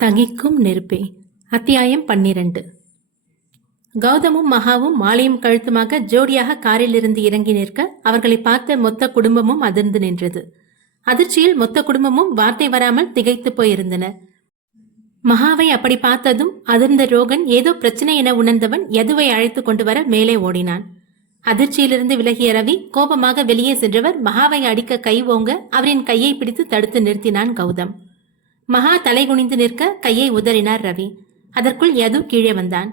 தகிக்கும் நெருப்பே. அத்தியாயம் பன்னிரண்டு. கௌதமும் மகாவும் மாலையும் கழுத்துமாக ஜோடியாக காரிலிருந்து இறங்கி நிற்க அவர்களை பார்த்த மொத்த குடும்பமும் அதிர்ந்து நின்றது. அதிர்ச்சியில் மொத்த குடும்பமும் வார்த்தை வராமல் திகைத்து போயிருந்தனர் மகாவை அப்படி பார்த்ததும் அதிர்ந்த ரோகன் ஏதோ பிரச்சனை என உணர்ந்தவன் யதுவை அழைத்து கொண்டு வர மேலே ஓடினான். அதிர்ச்சியிலிருந்து விலகிய ரவி கோபமாக வெளியே சென்றவர் மகாவை அடிக்க கை ஓங்க அவரின் கையை பிடித்து தடுத்து நிறுத்தினான் கௌதம். மகா தலை குனிந்து நிற்க கையை உதறினார் ரவி. அதற்குள் யது கீழே வந்தான்.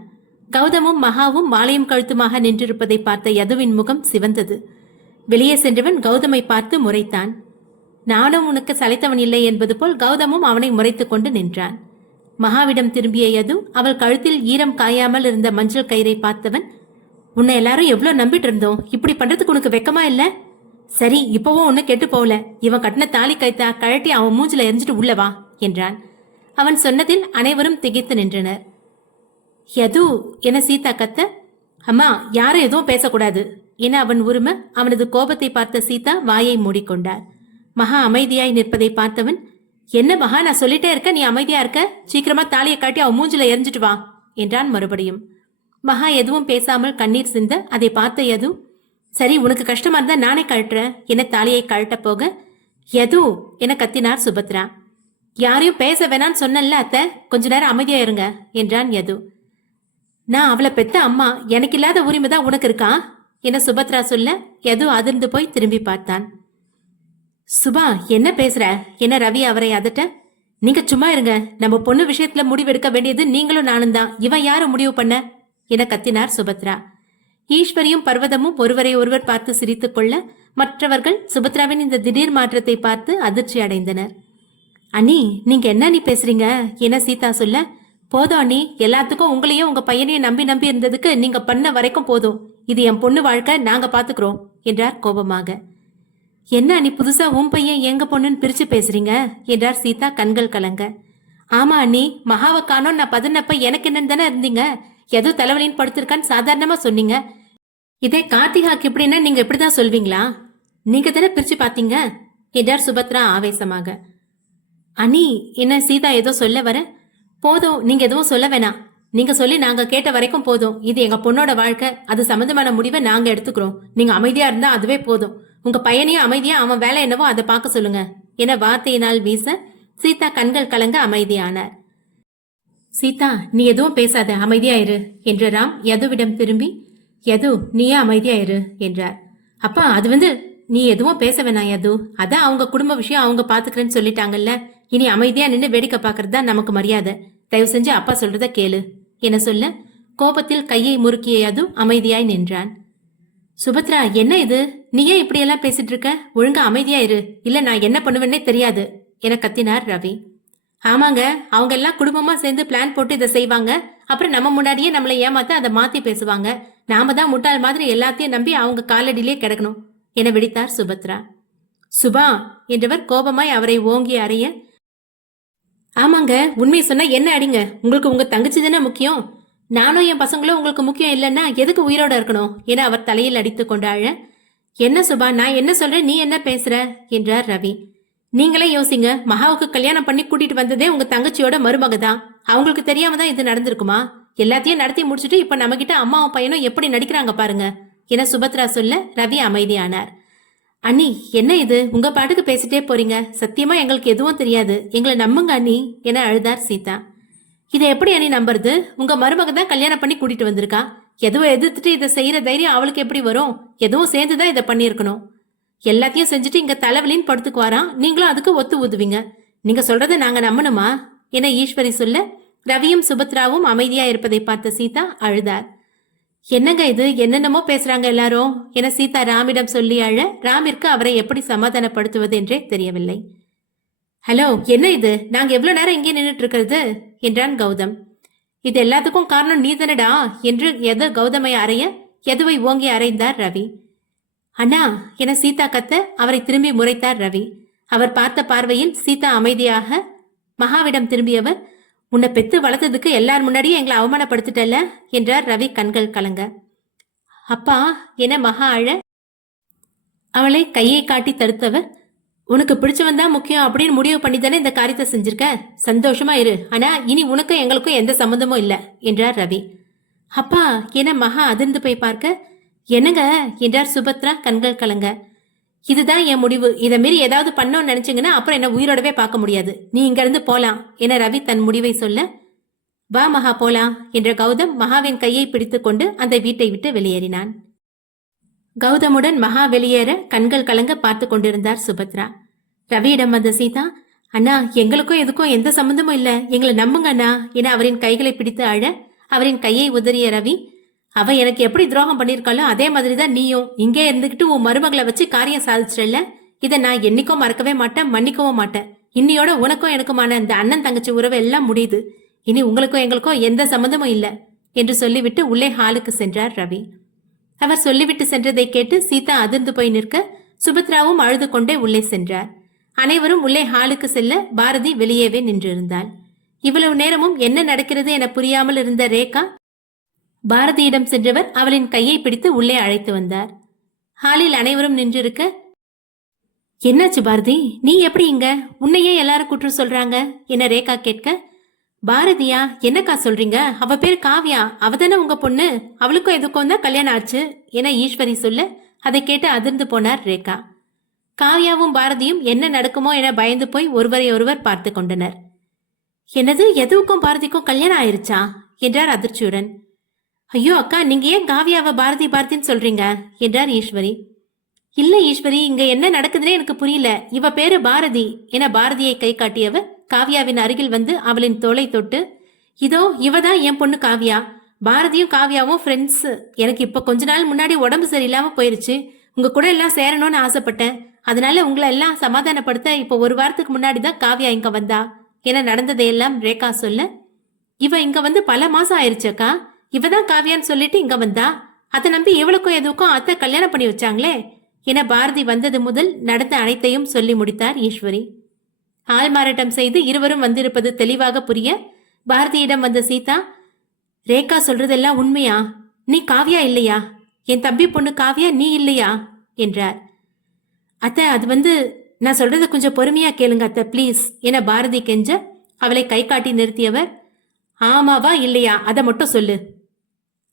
கௌதமும் மகாவும் மாலையும் கழுத்துமாக நின்றிருப்பதை பார்த்த யதுவின் முகம் சிவந்தது. வெளியே சென்றவன் கௌதமை பார்த்து முறைத்தான். நானும் உனக்கு சளைத்தவன் இல்லை என்பது போல் கௌதமும் அவனை முறைத்து கொண்டு நின்றான். மகாவிடம் திரும்பிய யது அவள் கழுத்தில் ஈரம் காயாமல் இருந்த மஞ்சள் கயிறை பார்த்தவன் உன்னை எல்லாரும் எவ்வளோ நம்பிட்டு இருந்தோம்? இப்படி பண்றதுக்கு உனக்கு வெக்கமா இல்ல? சரி இப்பவும் ஒன்னும் கெட்டு போகல. இவன் கட்டின தாலி கைத்தா கழட்டி அவன் மூஞ்சில எரிஞ்சிட்டு உள்ள வா. என்றான். அவன் சொன்னதில் அனைவரும் திகைத்து நின்றனர். யது என சீதா கத்த? அம்மா யாரும் எதுவும் பேசக்கூடாது என அவன் உரிமை அவனது கோபத்தை பார்த்த சீதா வாயை மூடிக்கொண்டார் மகா அமைதியாய் நிற்பதை பார்த்தவன் என்ன மகா நான் சொல்லிட்டே இருக்க நீ அமைதியா இருக்க? சீக்கிரமா தாலியை காட்டி அவன் மூஞ்சில எரிஞ்சிட்டு வா என்றான் மறுபடியும். மகா எதுவும் பேசாமல் கண்ணீர் சிந்த அதை பார்த்த யது சரி உனக்கு கஷ்டமா இருந்தா நானே கழட்டுறேன் என தாலியை கழட்ட போக யது என கத்தினார் சுபத்ரா. யாரையும் பேச வேணான்னு சொன்னல அத்தை. கொஞ்ச நேரம் அமைதியா இருங்க என்றான் யது. நான் அவளை பெத்த அம்மா எனக்கு இல்லாத உரிமை தான் உனக்கு இருக்கா? என சுபத்ரா சொல்ல யது அதிர்ந்து போய் திரும்பி பார்த்தான். சுபா என்ன பேசுற? என்ன ரவி அவரை அதட்ட? நீங்க சும்மா இருங்க நம்ம பொண்ணு விஷயத்துல முடிவெடுக்க வேண்டியது நீங்களும் நானும் தான். இவன் யாரு முடிவு பண்ண? என கத்தினார் சுபத்ரா. ஈஸ்வரியும் பர்வதமும் ஒருவரை ஒருவர் பார்த்து சிரித்துக் கொள்ள மற்றவர்கள் சுபத்ராவின் இந்த திடீர் மாற்றத்தை பார்த்து அதிர்ச்சி அடைந்தனர். அண்ணி நீங்க என்ன நீ பேசுறீங்க? என்ன சீதா சொல்ல? போதும் அண்ணி எல்லாத்துக்கும் உங்களையும் உங்க பையனையும் நம்பி நம்பி இருந்ததுக்கு நீங்க பண்ண வரைக்கும் போதும். இது என் பொண்ணு வாழ்க்கை நாங்க பாத்துக்கிறோம் என்றார் கோபமாக. என்ன அண்ணி புதுசா உன் பையன் எங்க பொண்ணுன்னு பிரிச்சு பேசுறீங்க? என்றார் சீதா கண்கள் கலங்க. ஆமா அண்ணி மகாவை காணோம் நான் பதனப்ப எனக்கு என்னன்னு தானே இருந்தீங்க? ஏதோ தலைவலின்னு படுத்திருக்கான்னு சாதாரணமா சொன்னீங்க. இதே கார்த்திகாக்கு எப்படின்னா நீங்க இப்படிதான் சொல்வீங்களா? நீங்க தானே பிரிச்சு பாத்தீங்க என்றார் சுபத்ரா ஆவேசமாக. அண்ணி என்ன சீதா ஏதோ சொல்ல வர? போதும் நீங்க எதுவும் சொல்ல வேணாம். நீங்க சொல்லி நாங்க கேட்ட வரைக்கும் போதும். இது எங்க பொண்ணோட வாழ்க்கை. அது சம்பந்தமான முடிவை நாங்க எடுத்துக்கிறோம். நீங்க அமைதியா இருந்தா அதுவே போதும். உங்க பையனையும் அமைதியா அவன் வேலை என்னவோ அதை பார்க்க சொல்லுங்க. என வார்த்தையினால் வீச சீதா கண்கள் கலங்க அமைதியானார் சீதா நீ எதுவும் பேசாத. அமைதியாயிரு என்ற ராம் யதுவிடம் திரும்பி யது நீயே அமைதியாயிரு என்றார். அப்பா அது வந்து நீ எதுவும் பேச வேணாம் யது. அதான் அவங்க குடும்ப விஷயம் அவங்க பாத்துக்கிறேன்னு சொல்லிட்டாங்கல்ல. இனி அமைதியா நின்று வேடிக்கை பார்க்கறது தான் நமக்கு மரியாதை. தயவு செஞ்சு அப்பா சொல்றத கேளு. என சொல்ல? கோபத்தில் கையை முறுக்கிய யது அமைதியாய் நின்றான். சுபத்ரா என்ன இது? நீ ஏன் இப்படியெல்லாம் பேசிட்டு இருக்க ஒழுங்கா அமைதியா இரு. இல்ல நான் என்ன பண்ணுவேன்னே தெரியாது என கத்தினார் ரவி. ஆமாங்க அவங்க எல்லாம் குடும்பமா சேர்ந்து பிளான் போட்டு இதை செய்வாங்க. அப்புறம் நம்ம முன்னாடியே நம்மளை ஏமாத்த அதை மாத்தி பேசுவாங்க. நாம தான் முட்டாள் மாதிரி எல்லாத்தையும் நம்பி அவங்க காலடியிலே கிடக்கணும் என விழித்தார் சுபத்ரா. சுபா என்றவர் கோபமாய் அவரை ஓங்கி அறைய ஆமாங்க உண்மையை சொன்னா என்ன அடிங்க? உங்களுக்கு உங்க தங்கச்சி தானே முக்கியம்? நானும் என் பசங்களும் உங்களுக்கு முக்கியம் இல்லைன்னா எதுக்கு உயிரோட இருக்கணும்? என அவர் தலையில் அடித்து கொண்டாழ. என்ன சுபா நான் என்ன சொல்றேன்? நீ என்ன பேசுற? என்றார் ரவி. நீங்களே யோசிங்க மகாவுக்கு கல்யாணம் பண்ணி கூட்டிட்டு வந்ததே உங்க தங்கச்சியோட மருமக தான். அவங்களுக்கு தெரியாம தான் இது நடந்திருக்குமா? எல்லாத்தையும் நடத்தி முடிச்சுட்டு இப்ப நம்ம கிட்ட அம்மாவும் பையனும் எப்படி நடிக்கிறாங்க பாருங்க. என சுபத்ரா சொல்ல ரவி அமைதியானார். அண்ணி என்ன இது? உங்க பாட்டுக்கு பேசிட்டே போறீங்க. சத்தியமா எங்களுக்கு எதுவும் தெரியாது. எங்களை நம்புங்க அண்ணி என அழுதார் சீதா. இதை எப்படி அண்ணி நம்புறது? உங்க மருமக தான் கல்யாணம் பண்ணி கூட்டிட்டு வந்திருக்கா. எதுவும் எதிர்த்துட்டு இதை செய்யற தைரியம் அவளுக்கு எப்படி வரும்? எதுவும் சேர்ந்து தான் இதை பண்ணியிருக்கணும். எல்லாத்தையும் செஞ்சுட்டு இங்க தலைவலின்னு படுத்துக்கு வாரான் நீங்களும் அதுக்கு ஒத்து ஊதுவீங்க. நீங்க சொல்றதை நாங்க நம்பணுமா? என ஈஸ்வரி சொல்ல ரவியும் சுபத்ராவும் அமைதியா இருப்பதை பார்த்த சீதா அழுதார். என்னங்க இது? என்னென்னமோ பேசுறாங்க எல்லாரும். என சீதா ராமிடம் சொல்லி அழ ராமிற்கு அவரை எப்படி சமாதானப்படுத்துவது என்றே தெரியவில்லை. ஹலோ என்ன இது? நாங்க எவ்வளவு நேரம் இங்கே நின்றுட்டு இருக்கிறது என்றான் கௌதம். இது எல்லாத்துக்கும் காரணம் நீ தானடா என்று எது கௌதமை அறைய எதுவை ஓங்கி அறைந்தார் ரவி. அண்ணா என சீதா கத்த அவரை திரும்பி முறைத்தார் ரவி. அவர் பார்த்த பார்வையில் சீதா அமைதியாக மகாவிடம் திரும்பியவர் உன்னை பெத்து வளர்த்ததுக்கு எல்லார் முன்னாடியும் எங்களை அவமானப்படுத்திட்டல என்றார் ரவி கண்கள் கலங்க. அப்பா என மகா அழ? அவளை கையை காட்டி தடுத்தவர் உனக்கு பிடிச்சவன் தான் முக்கியம் அப்படின்னு முடிவு பண்ணி தானே இந்த காரியத்தை செஞ்சிருக்க? சந்தோஷமா இரு. ஆனா இனி உனக்கும் எங்களுக்கும் எந்த சம்மந்தமும் இல்லை என்றார் ரவி. அப்பா என மகா அதிர்ந்து போய் பார்க்க? என்னங்க? என்றார் சுபத்ரா கண்கள் கலங்க. இதுதான் என் முடிவு. இதை மீறி ஏதாவது பண்ணோம்னு நினைச்சீங்கன்னா அப்புறம் என்ன உயிரோடவே பார்க்க முடியாது. நீ இங்க இருந்து போலாம். என ரவி தன் முடிவை சொல்ல? வா மகா போலாம் என்ற கௌதம் மகாவின் கையை பிடித்துக்கொண்டு அந்த வீட்டை விட்டு வெளியேறினான். கௌதமுடன் மகா வெளியேற கண்கள் கலங்க பார்த்து கொண்டிருந்தார் சுபத்ரா. ரவியிடம் வந்த சீதா அண்ணா எங்களுக்கும் எதுக்கும் எந்த சம்பந்தமும் இல்ல. எங்களை நம்புங்க அண்ணா என அவரின் கைகளை பிடித்து அழ அவரின் கையை உதறிய ரவி அவ எனக்கு எப்படி துரோகம் பண்ணிருக்காளோ அதே மாதிரி தான் நீயும். இங்கே இருந்துகிட்டு உன் மருமகளை வச்சு காரியம் சாதிச்சிடல இதை நான் என்னைக்கும் மறக்கவே மாட்டேன் மன்னிக்கவும் மாட்டேன். இன்னியோட உனக்கும் எனக்குமான இந்த அண்ணன் தங்கச்சி உறவு எல்லாம் முடியுது. இனி உங்களுக்கும் எங்களுக்கும் எந்த சம்மந்தமும் இல்லை என்று சொல்லிவிட்டு உள்ளே ஹாலுக்கு சென்றார் ரவி. அவர் சொல்லிவிட்டு சென்றதை கேட்டு சீதா அதிர்ந்து போய் நிற்க சுபத்ராவும் அழுது கொண்டே உள்ளே சென்றார். அனைவரும் உள்ளே ஹாலுக்கு செல்ல பாரதி வெளியேவே நின்றிருந்தாள். இவ்வளவு நேரமும் என்ன நடக்கிறது என புரியாமல் இருந்த ரேகா பாரதியிடம் சென்றவர் அவளின் கையை பிடித்து உள்ளே அழைத்து வந்தார். ஹாலில் அனைவரும் நின்றிருக்க என்னாச்சு பாரதி? நீ எப்படி இங்க? உன்னையே எல்லாரும் குற்றம் சொல்றாங்க? என ரேகா கேட்க பாரதியா என்னக்கா சொல்றீங்க? அவ பேர் காவ்யா. அவ தானே உங்க பொண்ணு? அவளுக்கும் எதுக்கும் தான் கல்யாணம் ஆச்சு? என ஈஸ்வரி சொல்ல அதை கேட்டு அதிர்ந்து போனார் ரேகா. காவ்யாவும் பாரதியும் என்ன நடக்குமோ என பயந்து போய் ஒருவரை ஒருவர் பார்த்து கொண்டனர். என்னது? எதுவுக்கும் பாரதிக்கும் கல்யாணம் ஆயிருச்சா? என்றார் அதிர்ச்சியுடன். ஐயோ அக்கா நீங்க ஏன் காவியாவை பாரதி பாரதின்னு சொல்றீங்க? என்றார் ஈஸ்வரி. இல்ல ஈஸ்வரி இங்க என்ன நடக்குதுன்னே எனக்கு புரியல. இவ பேரு பாரதி. என பாரதியை கை காட்டியவர் காவியாவின் அருகில் வந்து அவளின் தோலை தொட்டு இதோ இவதான் என் பொண்ணு காவியா. பாரதியும் காவியாவும் ஃப்ரெண்ட்ஸ் எனக்கு இப்ப கொஞ்ச நாள் முன்னாடி உடம்பு சரியில்லாம போயிருச்சு. உங்க கூட எல்லாம் சேரணும்னு ஆசைப்பட்டேன். அதனால உங்களை எல்லாம் சமாதானப்படுத்த இப்போ ஒரு வாரத்துக்கு முன்னாடி தான் காவ்யா இங்க வந்தா. என நடந்ததையெல்லாம் ரேகா சொல்ல இவ இங்க வந்து பல மாசம் ஆயிருச்சக்கா இவதான் காவியான்னு சொல்லிட்டு இங்க வந்தா? அதை நம்பி இவளுக்கும் எதுக்கும் அத்தை கல்யாணம் பண்ணி வச்சாங்களே? என பாரதி வந்தது முதல் நடந்த அனைத்தையும் சொல்லி முடித்தார் ஈஸ்வரி. ஆள் மாறாட்டம் செய்து இருவரும் வந்திருப்பது தெளிவாக புரிய பாரதியிடம் வந்த சீதா ரேகா சொல்றதெல்லாம் உண்மையா? நீ காவியா இல்லையா? என் தம்பி பொண்ணு காவியா நீ இல்லையா? என்றார். அத்தை அது வந்து நான் சொல்றதை கொஞ்சம் பொறுமையா கேளுங்க அத்தை ப்ளீஸ் என பாரதி கெஞ்ச அவளை கை காட்டி நிறுத்தியவர். ஆமாவா இல்லையா? அதை மட்டும் சொல்லு.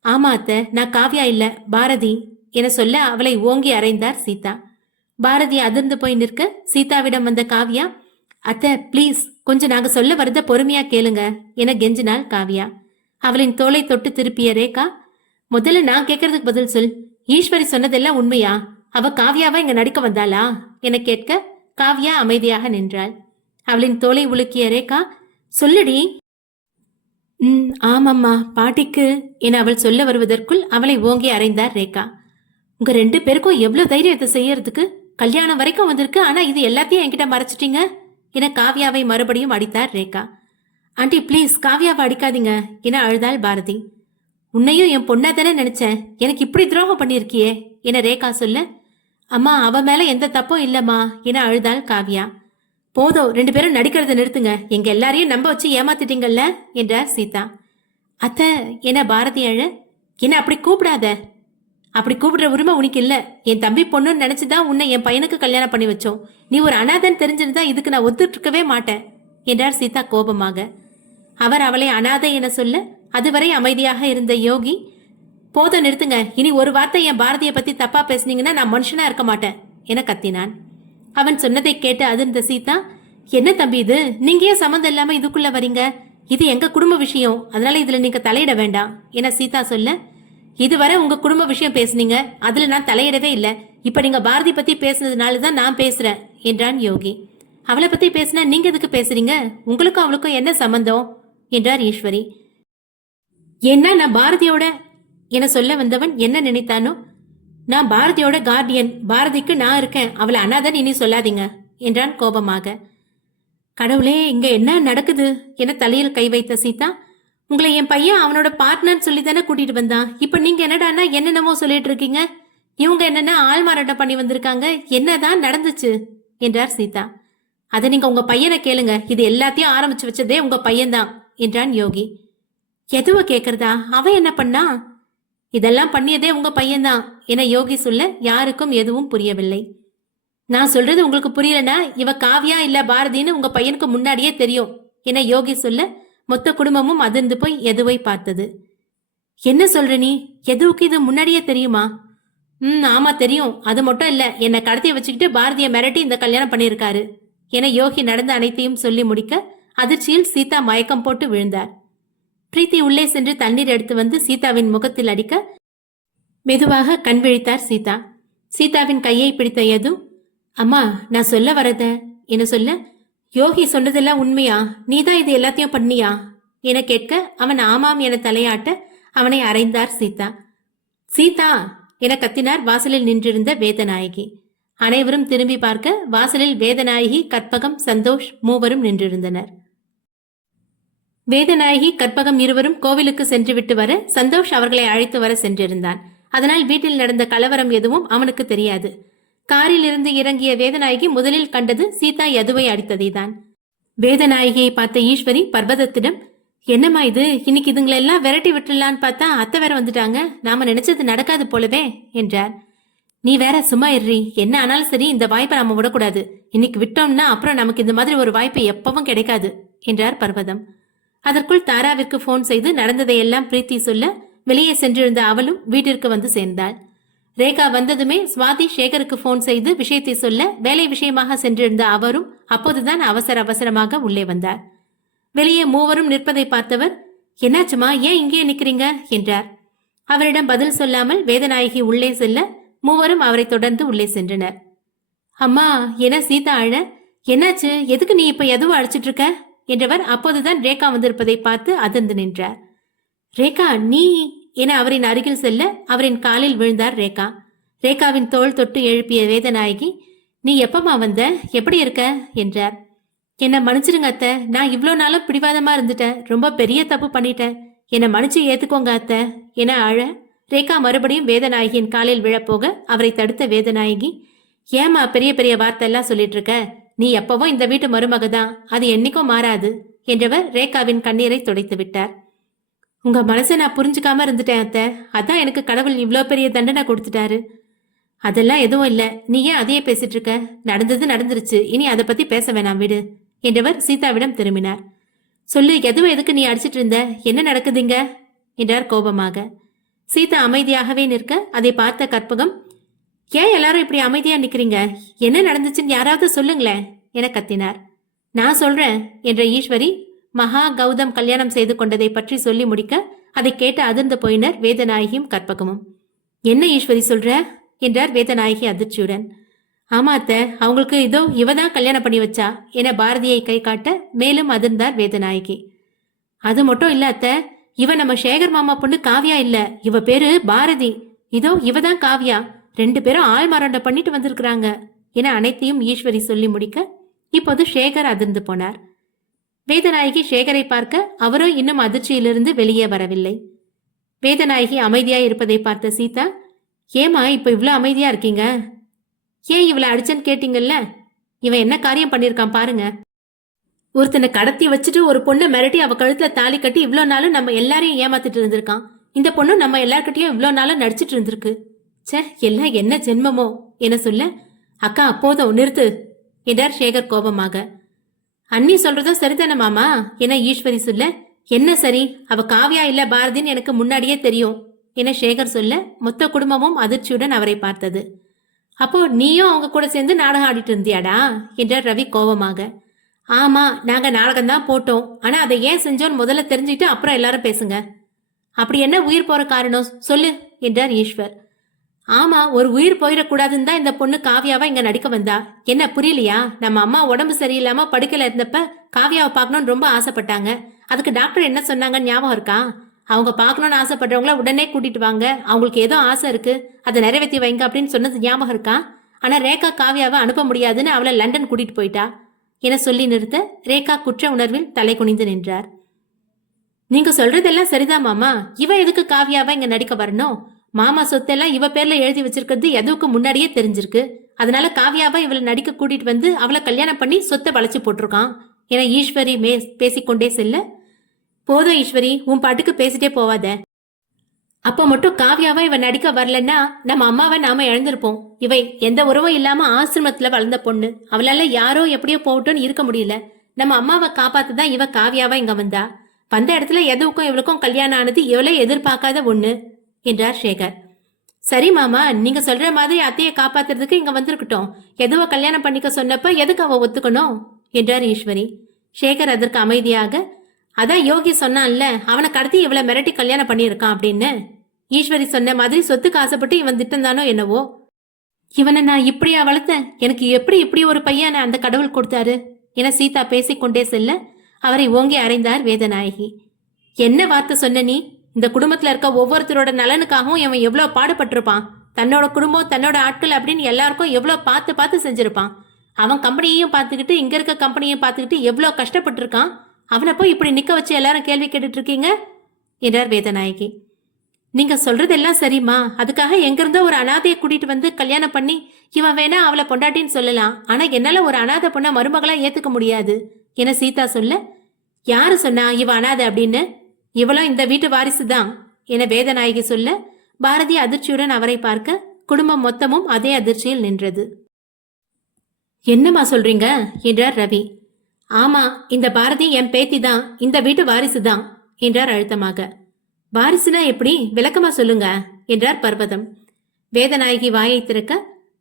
ஆமா அத்தை நான் காவியா இல்ல பாரதி என சொல்ல அவளை ஓங்கி அறைந்தார் சீதா. பாரதி அதிர்ந்து போய் நிற்க சீதாவிடம் வந்த காவ்யா அத்தை ப்ளீஸ் கொஞ்சம் நாங்க சொல்ல வரத பொறுமையா கேளுங்க என கெஞ்சினாள் காவ்யா. அவளின் தோலை தொட்டு திருப்பிய ரேகா முதல்ல நான் கேட்கறதுக்கு பதில் சொல். ஈஸ்வரி சொன்னதெல்லாம் உண்மையா? அவ காவியாவா இங்க நடிக்க வந்தாளா? என கேட்க காவ்யா அமைதியாக நின்றாள். அவளின் தோலை உலுக்கிய ரேகா சொல்லுடி ம் ஆமாம்மா. பாட்டிக்கு என அவள் சொல்ல வருவதற்குள் அவளை ஓங்கி அறைந்தார் ரேகா. உங்க ரெண்டு பேருக்கும் எவ்வளவு தைரியம் இதை செய்யறதுக்கு? கல்யாணம் வரைக்கும் வந்திருக்கு ஆனா இது எல்லாத்தையும் என்கிட்ட மறைச்சிட்டீங்க? என காவ்யாவை மறுபடியும் அடித்தார் ரேகா. ஆண்டி ப்ளீஸ் காவ்யாவை அடிக்காதீங்க என அழுதாள் பாரதி. உன்னையும் என் பொண்ணா தானே நினைச்சேன். எனக்கு இப்படி துரோகம் பண்ணியிருக்கியே என ரேகா சொல்ல அம்மா அவ மேல எந்த தப்பும் இல்லம்மா என அழுதாள் காவ்யா. போதும் ரெண்டு பேரும் நடிக்கிறத நிறுத்துங்க. எங்க எல்லாரையும் நம்ப வச்சு ஏமாத்திட்டீங்கல்ல? என்றார் சீதா. அத்த என்ன பாரதி அழ? என்ன அப்படி கூப்பிடாத? அப்படி கூப்பிடுற உரிமை உனக்கு இல்ல. என் தம்பி பொண்ணுன்னு நினைச்சுதான் உன்னை என் பையனுக்கு கல்யாணம் பண்ணி வச்சோம். நீ ஒரு அனாதன் தெரிஞ்சிருந்தா இதுக்கு நான் ஒத்துட்டு இருக்கவே மாட்டேன் என்றார் சீதா கோபமாக. அவர் அவளை அனாதை என சொல்ல அதுவரை அமைதியாக இருந்த யோகி போதும் நிறுத்துங்க. இனி ஒரு வார்த்தை என் பாரதியை பத்தி தப்பா பேசுனீங்கன்னா நான் மனுஷனா இருக்க மாட்டேன் என கத்தினான். அவன் சொன்னதை கேட்டு அதிர்ந்த சீதா என்ன தம்பி இது? நீங்க ஏன் சம்மந்தம் இல்லாம இதுக்குள்ள வரீங்க? இது எங்க குடும்ப விஷயம். அதனால இதுல நீங்க தலையிட வேண்டாம் என சீதா சொல்ல இதுவரை உங்க குடும்ப விஷயம் பேசுனீங்க. அதுல நான் தலையிடவே இல்ல. இப்ப நீங்க பாரதி பத்தி பேசுனதுனால தான் நான் பேசுறேன் என்றான் யோகி. அவளை பத்தி பேசினா நீங்க எதுக்கு பேசுறீங்க? உங்களுக்கும் அவளுக்கும் என்ன சம்பந்தம்? என்றார் ஈஸ்வரி. என்ன? நான் பாரதியோட? என சொல்ல வந்தவன் என்ன நினைத்தானோ நான் பாரதியோட கார்டியன் பாரதிக்கு நான் இருக்கேன். அவளை அனாதன் இனி சொல்லாதீங்க என்றான் கோபமாக. கடவுளே இங்க என்ன நடக்குது? என தலையில் கை வைத்த சீதா உங்களை என் பையன் அவனோட பார்ட்னர் சொல்லி தானே கூட்டிட்டு வந்தான். இப்ப நீங்க என்னடான்னா என்னென்னமோ சொல்லிட்டு இருக்கீங்க? இவங்க என்னென்ன ஆள்மாறாட்டம் பண்ணி வந்திருக்காங்க. என்னதான் நடந்துச்சு? என்றார் சீதா. அதை நீங்க உங்க பையனை கேளுங்க. இது எல்லாத்தையும் ஆரம்பிச்சு வச்சதே உங்க பையன்தான் என்றான் யோகி. எதுவ கேக்குறதா? அவன் என்ன பண்ணா இதெல்லாம் பண்ணியதே உங்க பையன்தான். என யோகி சொல்ல யாருக்கும் எதுவும் புரியவில்லை. நான் சொல்றது உங்களுக்கு புரியலனா இவ காவியா இல்ல பாரதின்னு உங்க பையனுக்கு முன்னாடியே தெரியும் என யோகி சொல்ல மொத்த குடும்பமும் அதிர்ந்து போய் எதுவை பார்த்தது. என்ன சொல்ற நீ? எதுவுக்கு இது முன்னாடியே தெரியுமா? ம் ஆமா தெரியும். அது மட்டும் இல்ல என்னை கடத்தி வச்சுக்கிட்டு பாரதிய மிரட்டி இந்த கல்யாணம் பண்ணியிருக்காரு என யோகி நடந்த அனைத்தையும் சொல்லி முடிக்க அதிர்ச்சியில் சீதா மயக்கம் போட்டு விழுந்தார். பிரீத்தி உள்ளே சென்று தண்ணீர் எடுத்து வந்து சீதாவின் முகத்தில் அடிக்க மெதுவாக கண் விழித்தார் சீதா. சீதாவின் கையை பிடித்த எது அம்மா நான் சொல்ல வரத என சொல்ல? யோகி சொன்னதெல்லாம் உண்மையா? நீதான் இது எல்லாத்தையும் பண்ணியா? என கேட்க அவன் ஆமாம் என தலையாட்ட அவனை அறைந்தார் சீதா. சீதா! என கத்தினார் வாசலில் நின்றிருந்த வேதநாயகி. அனைவரும் திரும்பி பார்க்க வாசலில் வேதநாயகி கற்பகம் சந்தோஷ் மூவரும் நின்றிருந்தனர். வேதநாயகி கற்பகம் இருவரும் கோவிலுக்கு சென்றுவிட்டு வர சந்தோஷ் அவர்களை அழைத்து வர சென்றிருந்தான். அதனால் வீட்டில் நடந்த கலவரம் எதுவும் அவனுக்கு தெரியாது. காரில் இருந்து இறங்கிய வேதநாயகி முதலில் கண்டது சீதா யதுவை அடித்ததைதான். வேதநாயகியை பார்த்த ஈஸ்வரி பர்வதத்திடம் என்னம்மா இது? இன்னைக்கு இதுங்களெல்லாம் விரட்டி விட்டுலான்னு பார்த்தா அத்தை வேற வந்துட்டாங்க. நாம நினைச்சது நடக்காது போலவே என்றார். நீ வேற சும்மா இறி என்ன ஆனாலும் சரி இந்த வாய்ப்பை நம்ம விடக்கூடாது. இன்னைக்கு விட்டோம்னா அப்புறம் நமக்கு இந்த மாதிரி ஒரு வாய்ப்பு எப்பவும் கிடைக்காது என்றார் பர்வதம். அதற்குள் தாராவிற்கு போன் செய்து நடந்ததையெல்லாம் பிரீத்தி சொல்ல வெளியே சென்றிருந்த அவளும் வீட்டிற்கு வந்து சேர்ந்தாள். ரேகா வந்ததுமே சுவாதி சேகருக்கு போன் செய்து விஷயத்தை சொல்ல வேலை விஷயமாக சென்றிருந்த அவரும் அப்போதுதான் அவசர அவசரமாக உள்ளே வந்தார். வெளியே மூவரும் நிற்பதை பார்த்தவர் என்னாச்சுமா? ஏன் இங்கே நிக்கிறீங்க? என்றார். அவரிடம் பதில் சொல்லாமல் வேதநாயகி உள்ளே செல்ல மூவரும் அவரை தொடர்ந்து உள்ளே சென்றனர். அம்மா என சீதா அழ? என்னாச்சு? எதுக்கு நீ இப்ப எதுவும் அழைச்சிட்டு இருக்க? என்றவர் அப்போதுதான் ரேகா வந்திருப்பதை பார்த்து அதிர்ந்து நின்றார். ரேகா நீ என அவரின் அருகில் செல்ல அவரின் காலில் விழுந்தார் ரேகா. ரேகாவின் தோல் தொட்டு எழுப்பிய வேதநாயகி நீ எப்பமா வந்த? எப்படி இருக்க? என்றார். என்னை மன்னிச்சிடுங்க அத்தை நான் இவ்வளோ நாளும் பிடிவாதமா இருந்துட்டேன். ரொம்ப பெரிய தப்பு பண்ணிட்டேன். என்னை மன்னிச்சு ஏத்துக்கோங்க அத்தை என அழ ரேகா மறுபடியும் வேதநாயகியின் காலில் விழப்போக அவரை தடுத்த வேதநாயகி ஏமா பெரிய பெரிய வார்த்தை எல்லாம் சொல்லிட்டு இருக்க? நீ எப்பவும் இந்த வீட்டு மருமக தான். அது என்னைக்கும் மாறாது என்றவர் ரேகாவின் கண்ணீரை துடைத்து விட்டார். உங்க மனசை நான் புரிஞ்சுக்காம இருந்துட்டேன் அத்தை. அதான் எனக்கு கடவுள் இவ்வளோ பெரிய தண்டனை கொடுத்துட்டாரு. அதெல்லாம் எதுவும் இல்ல. நீ ஏன் அதையே பேசிட்டு இருக்க? நடந்தது நடந்துருச்சு. இனி அதை பத்தி பேச வேணாம் விடு என்றவர் சீதாவிடம் திரும்பினார். சொல்லு எதுவும் எதுக்கு நீ அடிச்சிட்டு இருந்த? என்ன நடக்குதுங்க என்றார் கோபமாக. சீதா அமைதியாகவே நிற்க அதை பார்த்த கற்பகம் ஏன் எல்லாரும் இப்படி அமைதியா நிக்கிறீங்க? என்ன நடந்துச்சுன்னு யாராவது சொல்லுங்களேன் என கத்தினார். நான் சொல்றேன் என்ற ஈஸ்வரி மகா கௌதம் கல்யாணம் செய்து கொண்டதை பற்றி சொல்லி முடிக்க அதை கேட்டு அதிர்ந்து போயினர் வேதநாயகியும் கற்பகமும். என்ன ஈஸ்வரி சொல்ற? என்றார் வேதநாயகி அதிர்ச்சியுடன். ஆமா அத்தை அவங்களுக்கு இதோ இவ தான் கல்யாணம் பண்ணி வச்சா என பாரதியை கை காட்ட மேலும் அதிர்ந்தார் வேதநாயகி. அது மட்டும் இல்ல இவ நம்ம சேகர் மாமா பொண்ணு காவியா இல்ல இவ பேரு பாரதி. இதோ இவ தான் காவியா ரெண்டு பேரும் ஆள் மரண்ட பண்ணிட்டு வந்திருக்கிறாங்க என அனைத்தையும் ஈஸ்வரி சொல்லி முடிக்க இப்போது சேகர் அதிர்ந்து போனார். வேதநாயகி சேகரை பார்க்க அவரோ இன்னும் அதிர்ச்சியிலிருந்து வெளியே வரவில்லை. வேதநாயகி அமைதியாய் இருப்பதை பார்த்த சீதா ஏமா இப்ப இவ்வளோ அமைதியா இருக்கீங்க? ஏன் இவளை அடிச்சேன்னு கேட்டீங்கல்ல? இவன் என்ன காரியம் பண்ணிருக்கான் பாருங்க. ஒருத்தனை கடத்தி வச்சுட்டு ஒரு பொண்ணை மிரட்டி அவ கழுத்துல தாலி கட்டி இவ்வளோ நாளும் நம்ம எல்லாரையும் ஏமாத்திட்டு இருந்திருக்கான். இந்த பொண்ணு நம்ம எல்லார்கிட்டயும் இவ்வளோ நாளும் நடிச்சிட்டு இருந்திருக்கு. ச்சே எல்லாம் என்ன ஜென்மமோ? என சொல்ல? அக்கா அப்போதும் நிறுத்து என்றார் சேகர் கோபமாக. அண்ணி சொல்றதும் சரிதானே மாமா? என ஈஸ்வரி சொல்ல? என்ன சரி? அவ காவியா இல்ல பாரதின்னு எனக்கு முன்னாடியே தெரியும் என சேகர் சொல்ல மொத்த குடும்பமும் அதிர்ச்சியுடன் அவரை பார்த்தது. அப்போ நீயும் அவங்க கூட சேர்ந்து நாடகம் ஆடிட்டு இருந்தியாடா? என்றார் ரவி கோபமாக. ஆமா நாங்க நாடகம் தான் போட்டோம். ஆனா அதை ஏன் செஞ்சோன்னு முதல்ல தெரிஞ்சுக்கிட்டு அப்புறம் எல்லாரும் பேசுங்க. அப்படி என்ன உயிர் போற காரணம்? சொல்லு என்றார் ஈஸ்வர். ஆமா ஒரு உயிர் போயிடக்கூடாதுன்னு தான் இந்த பொண்ணு காவியாவா இங்க நடிக்க வந்தா. என்ன புரியலையா? நம்ம அம்மா உடம்பு சரியில்லாம படுக்கையில இருந்தப்ப காவியாவை பார்க்கணும்னு ரொம்ப ஆசைப்பட்டாங்க. அதுக்கு டாக்டர் என்ன சொன்னாங்க ஞாபகம் இருக்கா? அவங்க பார்க்கணும்னு ஆசைப்படுறவங்கள உடனே கூட்டிட்டு வாங்க. அவங்களுக்கு ஏதோ ஆசை இருக்கு. அதை நிறைவேற்றி வைங்க அப்படின்னு சொன்னது ஞாபகம் இருக்கா? ஆனா ரேகா காவியாவை அனுப்ப முடியாதுன்னு அவளை லண்டன் கூட்டிட்டு போயிட்டா. என சொல்லி நிறுத்த ரேகா குற்ற உணர்வில் தலை குனிந்து நின்றார். நீங்க சொல்றதெல்லாம் சரிதான் மாமா. இவ எதுக்கு காவியாவா இங்க நடிக்க வரணும்? மாமா சொத்தெல்லாம் இவ பேர்ல எழுதி வச்சிருக்கிறது எதுவுக்கு முன்னாடியே தெரிஞ்சிருக்கு. அதனால காவியாவா இவளை நடிக்க கூட்டிட்டு வந்து அவளை கல்யாணம் பண்ணி சொத்தை வளைச்சு போட்டிருக்கான். என ஈஸ்வரி மே பேசிக்கொண்டே செல்ல. போதும் ஈஸ்வரி உன் பாட்டுக்கு பேசிட்டே போவாத. அப்போ மட்டும் காவியாவா இவன் நடிக்க வரலன்னா நம்ம அம்மாவை நாம இழந்திருப்போம். இவை எந்த உறவும் இல்லாம ஆசிரமத்துல வளர்ந்த பொண்ணு. அவளால யாரோ எப்படியோ போகட்டும்னு இருக்க முடியல. நம்ம அம்மாவை காப்பாத்துதான் இவ காவியாவா இங்க வந்தா. வந்த இடத்துல எதுவுக்கும் இவளுக்கும் கல்யாணம் ஆனது இவளே எதிர்பார்க்காத ஒண்ணு. என்றார் சேகர். சரி மாமா நீங்க சொல்ற மாதிரி அத்தையை காப்பாத்துறதுக்கு இங்க வந்திருக்கட்டும். எதுவோ கல்யாணம் பண்ணிக்க சொன்னப்ப எதுக்கு அவ ஒத்துக்கணும்? என்றார் ஈஸ்வரி. சேகர் அதற்கு அமைதியாக அதான் யோகி சொன்னான்ல அவனை கடத்தி இவளை மிரட்டி கல்யாணம் பண்ணியிருக்கான் அப்படின்னு. ஈஸ்வரி சொன்ன மாதிரி சொத்துக்கு ஆசைப்பட்டு இவன் திட்டந்தானோ என்னவோ. இவனை நான் இப்படியா வளர்த்தேன்? எனக்கு எப்படி இப்படி ஒரு பையனை அந்த கடவுள் கொடுத்தாரு? என சீதா பேசிக்கொண்டே செல்ல அவரை ஓங்கி அறைந்தார் வேதநாயகி. என்ன வார்த்தை சொன்ன நீ? இந்த குடும்பத்துல இருக்க ஒவ்வொருத்தரோட நலனுக்காகவும் இவன் எவ்வளவு பாடுபட்டிருப்பான். தன்னோட குடும்பம் தன்னோட ஆட்கள் அப்படின்னு எல்லாருக்கும் எவ்வளவு பார்த்து பார்த்து செஞ்சிருப்பான். அவன் கம்பெனியையும் பார்த்துக்கிட்டு இங்க இருக்க கம்பெனியையும் பார்த்துக்கிட்டு எவ்வளோ கஷ்டப்பட்டிருக்கான். அவனை போய் இப்படி நிக்க வச்சு எல்லாரும் கேள்வி கேட்டுட்டு இருக்கீங்க? என்றார் வேதநாயகி. நீங்க சொல்றதெல்லாம் சரிம்மா. அதுக்காக எங்கிருந்தோ ஒரு அனாதையை கூட்டிட்டு வந்து கல்யாணம் பண்ணி இவன் வேணா அவளை பொண்டாட்டின்னு சொல்லலாம். ஆனா என்னால ஒரு அனாதை பொண்ணை மருமகளா ஏத்துக்க முடியாது. என சீதா சொல்ல? யாரு சொன்னா இவ அனாதை அப்படின்னு? இவளும் இந்த வீட்டு வாரிசு தான் என வேதநாயகி சொல்ல பாரதி அதிர்ச்சியுடன் அவரை பார்க்க குடும்பம் மொத்தமும் அதே அதிர்ச்சியில் நின்றது. என்னம்மா சொல்றீங்க? என்றார் ரவி. ஆமா இந்த பாரதி என் பேத்தி தான் இந்த வீட்டு வாரிசு தான் என்றார் அழுத்தமாக. வாரிசுனா எப்படி? விளக்கமா சொல்லுங்க என்றார் பர்வதம். வேதநாயகி வாயை திறக்க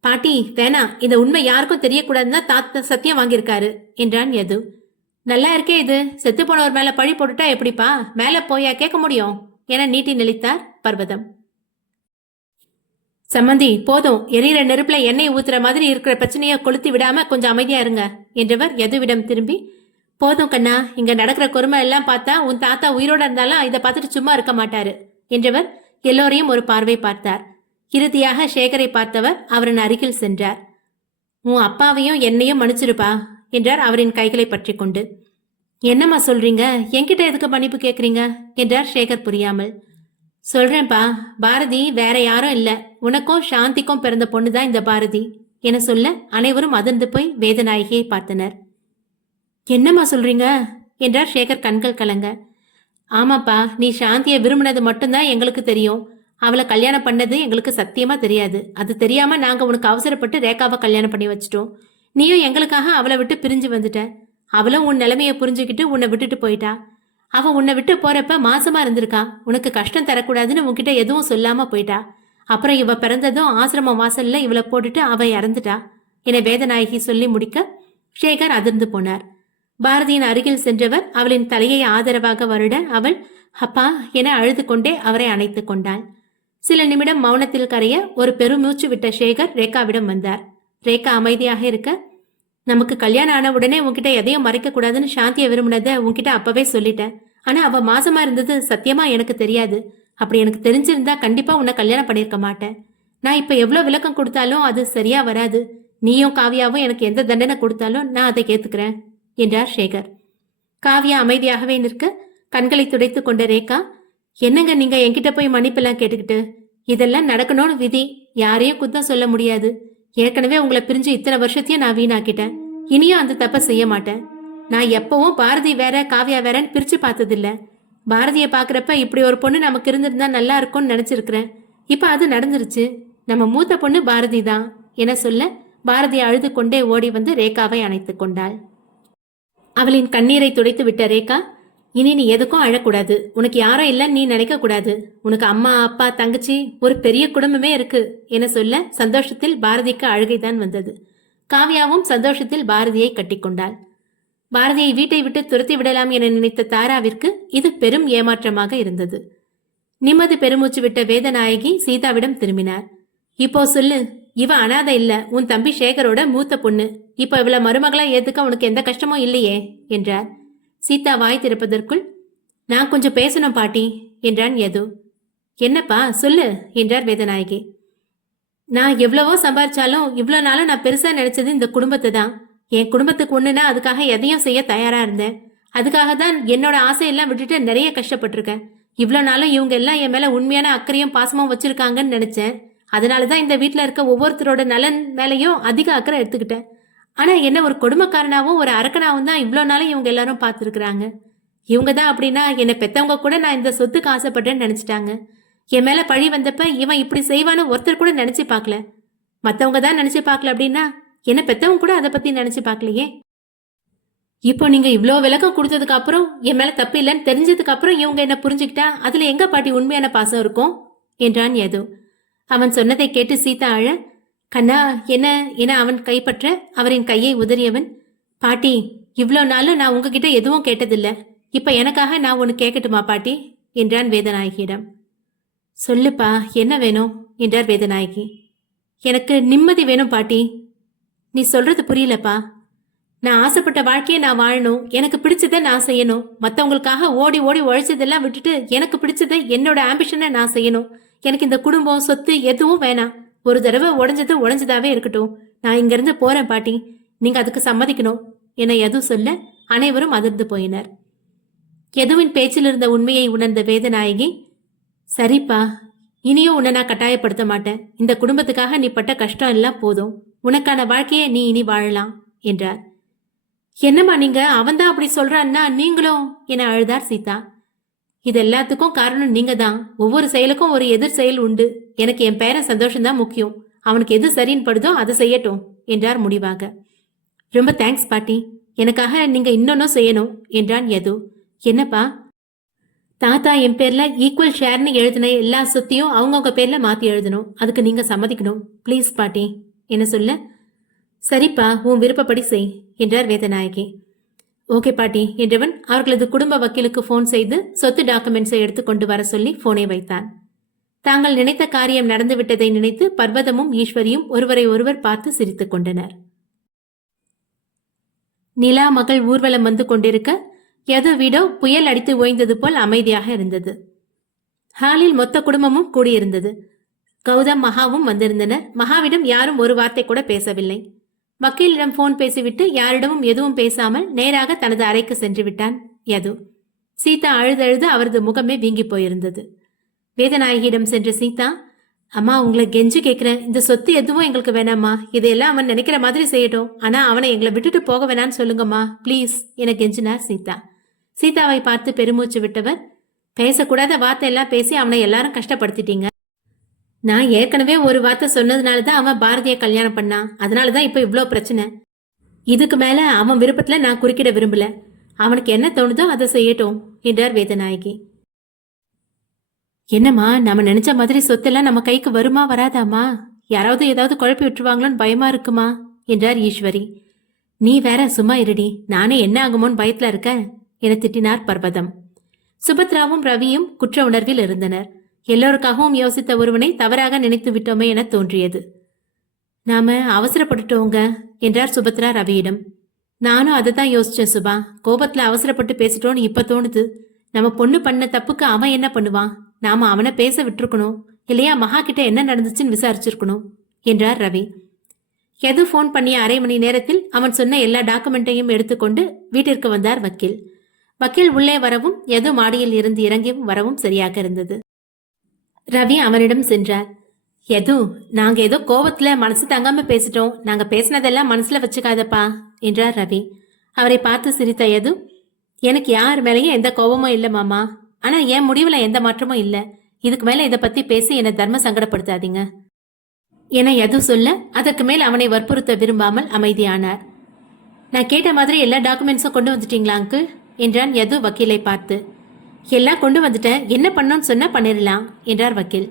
பாட்டி வேணா இந்த உண்மை யாருக்கும் தெரியக்கூடாதுன்னு தான் தாத்தா சத்தியம் வாங்கியிருக்காரு என்றான் யது. நல்லா இருக்கே இது. செத்து போனவர் மேல பழி போட்டுட்டா எப்படிப்பா? மேல போயா கேட்க முடியும். என நீட்டி நெளித்தார் பர்வதம். சம்மந்தி போதும். எரியிற நெருப்புல எண்ணெய் ஊத்துற மாதிரி இருக்கிற பிரச்சனைய கொளுத்தி விடாம கொஞ்சம் அமைதியா இருங்க என்றவர் எதுவிடம் திரும்பி போதும் கண்ணா இங்க நடக்கிற கொடுமை எல்லாம் பார்த்தா உன் தாத்தா உயிரோட இருந்தாலும் இதை பார்த்துட்டு சும்மா இருக்க மாட்டாரு என்றவர் எல்லோரையும் ஒரு பார்வை பார்த்தார். இறுதியாக சேகரை பார்த்தவர் அவரின் அருகில் சென்றார். உன் அப்பாவையும் என்னையும் மன்னிச்சிருப்பா. என்றார் அவரின் கைகளை பற்றி கொண்டு என்னம்மா சொல்றீங்க? என்கிட்ட எதுக்கு மன்னிப்பு கேட்குறீங்க என்றார் சேகர் புரியாமல். சொல்றேன்ப்பா பாரதி வேற யாரும் இல்லை. உனக்கும் சாந்திக்கும் பிறந்த பொண்ணு தான் இந்த பாரதி என சொல்ல அனைவரும் அதிர்ந்து போய் வேதநாயகியை பார்த்தனர். என்னம்மா சொல்றீங்க? என்றார் சேகர் கண்கள் கலங்க. ஆமாப்பா நீ சாந்தியை விரும்பினது மட்டும்தான் எங்களுக்கு தெரியும். அவளை கல்யாணம் பண்ணது எங்களுக்கு சத்தியமா தெரியாது. அது தெரியாம நாங்க உனக்கு அவசரப்பட்டு ரேகாவை கல்யாணம் பண்ணி வச்சிட்டோம். நீயும் எங்களுக்காக அவளை விட்டு பிரிஞ்சு வந்துட்ட. அவளும் உன் நிலைமையை புரிஞ்சுக்கிட்டு உன்னை விட்டுட்டு போயிட்டா. அவன் உன்னை விட்டு போறப்ப மாசமா இருந்திருக்கா. உனக்கு கஷ்டம் தரக்கூடாதுன்னு உன்கிட்ட எதுவும் சொல்லாம போயிட்டா. அப்புறம் இவ பிறந்ததும் ஆசிரம வாசல்ல இவளை போட்டுட்டு அவ இறந்துட்டா. என வேதநாயகி சொல்லி முடிக்க சேகர் அதிர்ந்து போனார். பாரதியின் அருகில் சென்றவர் அவளின் தலையை ஆதரவாக வருட அவள் அப்பா என அழுது கொண்டே அவரை அணைத்துக் கொண்டாள். சில நிமிடம் மௌனத்தில் கரைய ஒரு பெருமூச்சு விட்ட சேகர் ரேகாவிடம் வந்தார். ரேகா அமைதியாக இருக்க. நமக்கு கல்யாணம் ஆன உடனே உன்கிட்ட எதையும் மறைக்க கூடாதுன்னு சாந்தியை விரும்பினதை உன்கிட்ட அப்பவே சொல்லிட்டேன். ஆனா அவ மாசமா இருந்தது சத்தியமா எனக்கு தெரியாது. அப்படி எனக்கு தெரிஞ்சிருந்தா கண்டிப்பா உன்னை கல்யாணம் பண்ணியிருக்க மாட்டேன். நான் இப்ப எவ்வளவு விளக்கம் கொடுத்தாலும் அது சரியா வராது. நீயும் காவியாவும் எனக்கு எந்த தண்டனை கொடுத்தாலும் நான் அதை ஏத்துக்கிறேன் என்றார் சேகர். காவியா அமைதியாகவே நிற்க கண்களை துடைத்துக் கொண்ட ரேகா என்னங்க நீங்க என்கிட்ட போய் மன்னிப்பெல்லாம் கேட்டுக்கிட்டு? இதெல்லாம் நடக்கணும்னு விதி. யாரையும் குத்தம் சொல்ல முடியாது. ஏற்கனவே உங்களை பிரிஞ்சு இத்தனை வருஷத்தையும் நான் வீணாக்கிட்டேன். இனியும் அந்த தப்பை செய்ய மாட்டேன். நான் எப்பவும் பாரதி வேற காவியா வேறன்னு பிரிச்சு பார்த்ததில்ல. பாரதியை பார்க்குறப்ப இப்படி ஒரு பொண்ணு நமக்கு இருந்திருந்தா நல்லா இருக்கும்னு நினைச்சிருக்கிறேன். இப்ப அது நடந்துருச்சு. நம்ம மூத்த பொண்ணு பாரதி தான். என சொல்ல? பாரதி அழுது கொண்டே ஓடி வந்து ரேகாவை அணைத்து கொண்டாள். அவளின் கண்ணீரை துடைத்து விட்ட ரேகா இனி நீ எதுக்கும் அழக்கூடாது. உனக்கு யாரும் இல்லைன்னு நீ நினைக்க கூடாது உனக்கு அம்மா அப்பா தங்கச்சி ஒரு பெரிய குடும்பமே இருக்கு. என சொல்ல சந்தோஷத்தில் பாரதிக்கு அழுகைதான் வந்தது. காவியாவும் சந்தோஷத்தில் பாரதியை கட்டிக்கொண்டாள் பாரதியை வீட்டை விட்டு துரத்தி விடலாம் என நினைத்த தாராவிற்கு இது பெரும் ஏமாற்றமாக இருந்தது. நிம்மதி பெருமூச்சு விட்ட வேதநாயகி சீதாவிடம் திரும்பினார். இப்போ சொல்லு இவ அனாதை இல்ல. உன் தம்பி சேகரோட மூத்த பொண்ணு. இப்போ இவள மருமகளா ஏத்துக்க உனக்கு எந்த கஷ்டமும் இல்லையே என்றார். சீதா வாய் திறப்பதற்குள் நான் கொஞ்சம் பேசணும் பாட்டி என்றான் யது. என்னப்பா சொல்லு என்றார் வேதநாயகி. நான் எவ்வளவோ சம்பாரிச்சாலும் இவ்வளோ நாளும் நான் பெருசாக நினைச்சது இந்த குடும்பத்தை தான் என் குடும்பத்துக்கு ஒன்றுனா அதுக்காக எதையும் செய்ய தயாராக இருந்தேன். அதுக்காக தான் என்னோட ஆசையெல்லாம் விட்டுட்டு நிறைய கஷ்டப்பட்டிருக்கேன். இவ்வளோ நாளும் இவங்க எல்லாம் என் மேலே உண்மையான அக்கறையும் பாசமும் வச்சிருக்காங்கன்னு நினச்சேன். அதனால தான் இந்த வீட்டில் இருக்க ஒவ்வொருத்தரோட நலன் மேலேயும் அதிக அக்கறை எடுத்துக்கிட்டேன். ஆனா என்ன ஒரு கொடுமைக்காரனாவும் ஒரு அரக்கனாவும் தான் இவ்வளோ நாளும் இவங்க எல்லாரும் பார்த்துருக்குறாங்க. இவங்க தான் அப்படின்னா என்னை பெத்தவங்க கூட நான் இந்த சொத்துக்கு ஆசைப்பட்டேன்னு நினைச்சிட்டாங்க. என் மேலே பழி வந்தப்ப இவன் இப்படி செய்வான்னு ஒருத்தர் கூட நினைச்சு பார்க்கல. மற்றவங்க தான் நினைச்சு பார்க்கல அப்படின்னா என்ன பெத்தவங்க கூட அதை பத்தி நினைச்சு பார்க்கலையே? இப்போ நீங்க இவ்வளோ விளக்கம் கொடுத்ததுக்கு அப்புறம் என் மேல தப்பு இல்லைன்னு தெரிஞ்சதுக்கு அப்புறம் இவங்க என்ன புரிஞ்சுக்கிட்டா அதுல எங்க பாட்டி உண்மையான பாசம் இருக்கும்? என்றான் யது. அவன் சொன்னதை கேட்டு சீதா அழ கண்ணா என்ன என அவன் கைப்பற்ற? அவரின் கையை உதறியவன் பாட்டி இவ்வளோ நாளும் நான் உங்ககிட்ட எதுவும் கேட்டதில்ல. இப்ப எனக்காக நான் ஒன்னு கேட்கட்டுமா பாட்டி? என்றான் வேதநாயகியிடம். சொல்லுப்பா என்ன வேணும்? என்றார் வேதநாயகி. எனக்கு நிம்மதி வேணும் பாட்டி. நீ சொல்றது புரியலப்பா. நான் ஆசைப்பட்ட வாழ்க்கையை நான் வாழணும். எனக்கு பிடிச்சதை நான் செய்யணும். மற்றவங்களுக்காக ஓடி ஓடி உழைச்சதெல்லாம் விட்டுட்டு எனக்கு பிடிச்சதை என்னோட ஆம்பிஷனை நான் செய்யணும். எனக்கு இந்த குடும்பம் சொத்து எதுவும் வேணாம். ஒரு தடவை உடஞ்சது உடஞ்சதாவே இருக்கட்டும். நான் இங்கிருந்து போறேன் பாட்டி. நீங்க அதுக்கு சம்மதிக்கணும். என எதுவும் சொல்ல அனைவரும் அதிர்ந்து போயினர். எதுவின் பேச்சில் இருந்த உண்மையை உணர்ந்த வேதநாயகி சரிப்பா இனியும் உன்னை நான் கட்டாயப்படுத்த மாட்டேன். இந்த குடும்பத்துக்காக நீ பட்ட கஷ்டம் எல்லாம் போதும். உனக்கான வாழ்க்கையை நீ இனி வாழலாம் என்றார். என்னம்மா நீங்க? அவன்தான் அப்படி சொல்றான்னா நீங்களும்? என அழுதார் சீதா. இது எல்லாத்துக்கும் காரணம் நீங்க தான் ஒவ்வொரு செயலுக்கும் ஒரு எதிர் செயல் உண்டு. எனக்கு என் பேரன் சந்தோஷம்தான் முக்கியம். அவனுக்கு எது சரின்னு படுதோ அதை செய்யட்டும் என்றார் முடிவாக. ரொம்ப தேங்க்ஸ் பாட்டி. எனக்காக நீங்க இன்னொன்னும் செய்யணும் என்றான் யது. என்னப்பா? தாத்தா என் பேர்ல ஈக்குவல் ஷேர்னு எழுதின எல்லா சொத்தையும் அவங்கவுங்க பேர்ல மாத்தி எழுதணும். அதுக்கு நீங்க சம்மதிக்கணும். ப்ளீஸ் பாட்டி. என்ன சொல்ல? சரிப்பா உன் விருப்பப்படி செய் என்றார் வேதநாயகி. ஓகே பாட்டி என்றவன் அவர்களது குடும்ப வக்கீலுக்கு ஃபோன் செய்து சொத்து டாக்குமெண்ட்ஸை எடுத்துக்கொண்டு வர சொல்லி போனை வைத்தான். தாங்கள் நினைத்த காரியம் நடந்துவிட்டதை நினைத்து பர்வதமும் ஈஸ்வரியும் ஒருவரை ஒருவர் பார்த்து சிரித்துக் கொண்டனர். நிலா மகள் ஊர்வலம் வந்து கொண்டிருக்க எது வீடோ புயல் அடித்து ஓய்ந்தது போல் அமைதியாக இருந்தது. ஹாலில் மொத்த குடும்பமும் கூடியிருந்தது. கௌதம் மகாவும் வந்திருந்தனர். மகாவிடம் யாரும் ஒரு வார்த்தை கூட பேசவில்லை. வக்கீலிடம் போன் பேசிவிட்டு யாரிடமும் எதுவும் பேசாமல் நேராக தனது அறைக்கு சென்று விட்டான் யது. சீதா அழுதழுது அவரது முகமே வீங்கி போயிருந்தது. வேதநாயகியிடம் சென்ற சீதா அம்மா உங்களை கெஞ்சு கேட்கிறேன். இந்த சொத்து எதுவும் எங்களுக்கு வேணாம்மா. இதையெல்லாம் அவன் நினைக்கிற மாதிரி செய்யட்டும். ஆனா அவனை எங்களை விட்டுட்டு போக வேணான்னு சொல்லுங்கம்மா. ப்ளீஸ் என கெஞ்சினார் சீதா. சீதாவை பார்த்து பெருமூச்சு விட்டவர் பேசக்கூடாத வார்த்தை எல்லாம் பேசி அவனை எல்லாரும் கஷ்டப்படுத்திட்டீங்க. நான் ஏற்கனவே ஒரு வார்த்தை சொன்னதுனால தான் அவன் பாரதியை கல்யாணம் பண்ணான். அதனால தான் இப்போ இவ்வளோ பிரச்சனை. இதுக்கு மேலே அவன் விருப்பத்தில் நான் குறுக்கிட விரும்பல. அவனுக்கு என்ன தோணுதோ அதை செய்யட்டும் என்றார் வேதநாயகி. என்னம்மா நம்ம நினைச்ச மாதிரி சொத்தெல்லாம் நம்ம கைக்கு வருமா வராதாம்மா? யாராவது ஏதாவது குழப்பி விட்டுருவாங்களோன்னு பயமா இருக்குமா என்றார் ஈஸ்வரி. நீ வேற சும்மா இருடி நானே என்ன ஆகுமோன்னு பயத்துல இருக்க என திட்டினார் பர்வதம். சுபத்ராவும் ரவியும் குற்ற உணர்வில் இருந்தனர். எல்லோருக்காகவும் யோசித்த ஒருவனை தவறாக நினைத்து விட்டோமே என தோன்றியது. நாம அவசரப்பட்டுட்டோங்க என்றார் சுபத்ரா ரவியிடம். நானும் அதை தான் யோசிச்சேன் சுபா. கோபத்துல அவசரப்பட்டு பேசிட்டோன்னு இப்ப தோணுது. நம்ம பொண்ணு பண்ண தப்புக்கு அவன் என்ன பண்ணுவான்? நாம அவனை பேச விட்டுருக்கணும். இல்லையா மகா கிட்ட என்ன நடந்துச்சுன்னு விசாரிச்சிருக்கணும் என்றார் ரவி. எது ஃபோன் பண்ணிய அரை மணி நேரத்தில் அவன் சொன்ன எல்லா டாக்குமெண்ட்டையும் எடுத்துக்கொண்டு வீட்டிற்கு வந்தார் வக்கீல். வக்கீல் உள்ளே வரவும் எது மாடியில் இருந்து இறங்கியும் வரவும் சரியாக இருந்தது. ரவி அவனிடம் சென்றார். எது நாங்க ஏதோ கோபத்துல மனசு தங்காம பேசிட்டோம். நாங்க பேசினதெல்லாம் மனசுல வச்சுக்காதப்பா என்றார் ரவி. அவரை பார்த்து சிரித்த எது? எனக்கு யார் மேலேயும் எந்த கோபமும் இல்லை மாமா. ஆனா என் முடிவுல எந்த மாற்றமும் இல்லை. இதுக்கு மேல இதை பத்தி பேசி என்னை தர்ம சங்கடப்படுத்தாதீங்க. என எது சொல்ல? அதற்கு மேல் அவனை வற்புறுத்த விரும்பாமல் அமைதியானார். நான் கேட்ட மாதிரி எல்லா டாக்குமெண்ட்ஸும் கொண்டு வந்துட்டீங்களா அங்கு என்றான் எது வக்கீலை பார்த்து. எல்லாம் கொண்டு வந்துட்டேன். என்ன பண்ணணும்னு சொன்னால் பண்ணிடலாம் என்றார் வக்கீல்.